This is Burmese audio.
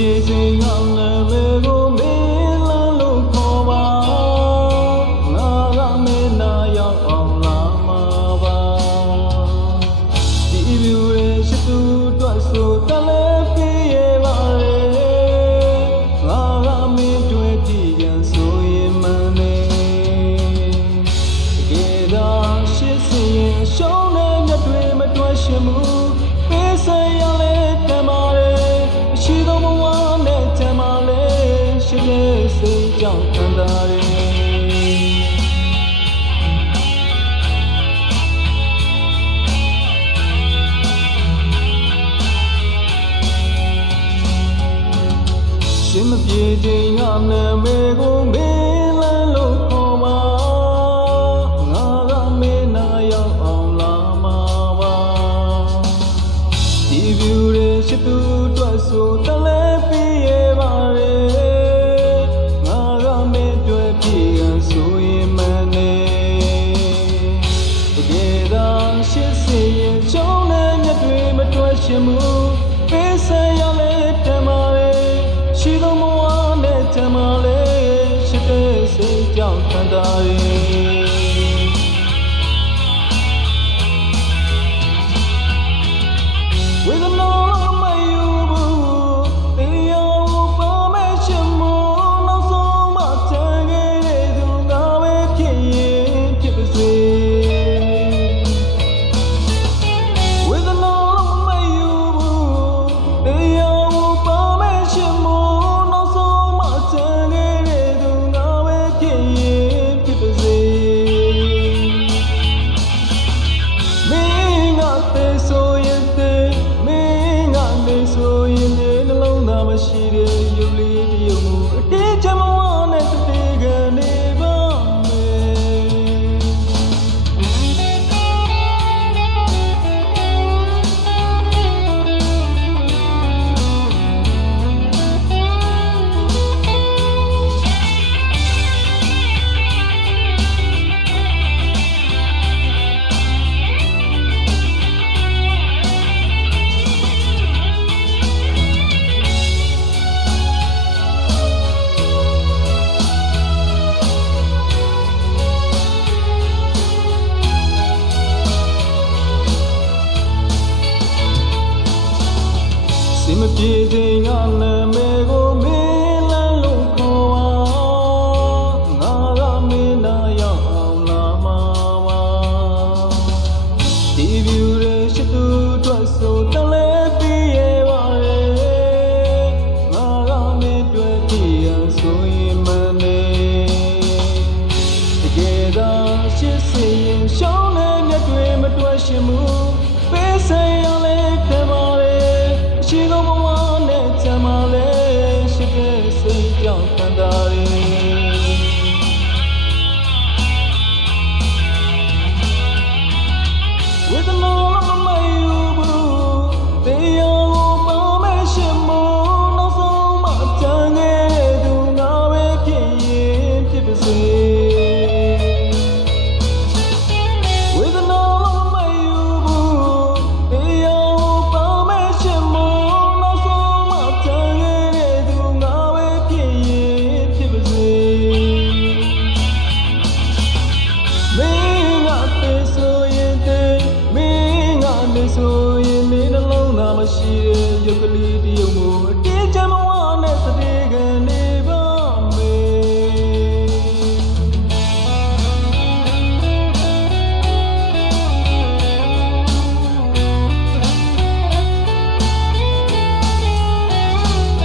ပြေချိန်ကလည်းမေကိုမေးလာလို့ခေါ်ပါငါကမေးနာရောက်အောင်လာမှာပါဒီပြူရဲ့ရှိသူအတွက်ဆိုတလည်းပြေးရပါလေငါကမင်းတွေ့ကြည့်ရင်ဆိုရင်မှန်နေတကယ်တော့ရှစ်စင်ရင်ရှုံးတဲ့မြတ်တွေမတွက်ရှင်မှုပေးစရလေတမလေးရှိသောဘဝနဲ့တမလေးရှိတဲ့စိတ်ကြောင့်ခံစားရရှင်မပြေချိန်ကလည်းမေကိုမေးလန်းလို့ခေါ်ပါငါကမေးနာရောက်အောင်လာမှာပါဒီပြူရဲ့ရှိသူအတွက်ဆိုတ